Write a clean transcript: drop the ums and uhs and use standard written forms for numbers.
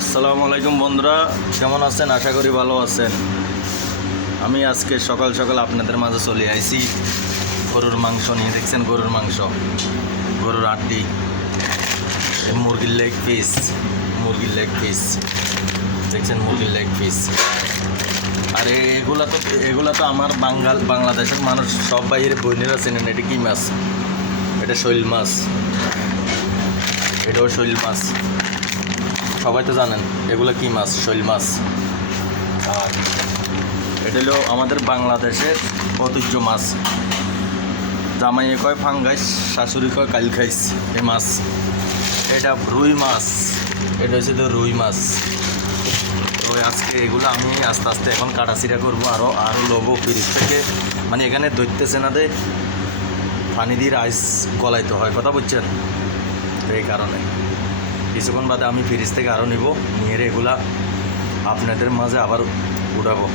আসসালামু আলাইকুম বন্ধুরা, কেমন আছেন? আশা করি ভালো আছেন। আমি আজকে সকাল সকাল আপনাদের মাঝে চলে আইছি গরুর মাংস নিয়ে। দেখছেন গরুর মাংস, গরুর আড্ডি, মুরগির লেগ পিস, দেখছেন মুরগির লেগ পিস। আর এগুলা তো আমার বাংলাদেশের মানুষ সব বাইরে বইনেরা চেনেন। এটা কি মাছ? এটা শৈল মাছ, এটাও শৈল মাছ। সবাই তো জানেন এগুলো কি মাছ, শৈল মাছ। আর এটা হলো আমাদের বাংলাদেশের ঐতিহ্য মাছ। জামাইয়ে কয় ফাঙ্গাইস, শাশুড়ি কয় কাল খাইস। এই মাছ, এটা রুই মাছ। এটা হচ্ছে তো রুই মাছ। তো আজকে এগুলো আমি আস্তে আস্তে এখন কাটাছিড়া করবো, আরও লোবো ফ্রিজ থেকে। মানে এখানে ধরতেছে না, পানি দিয়ে আইস গলাইতে হয়, কথা বুঝছেন? তো এই কারণে কিছুক্ষণ বাদে আমি ফ্রিজ থেকে আরও নিব, নিয়ে এগুলা আপনাদের মাঝে আবার উঠাবো।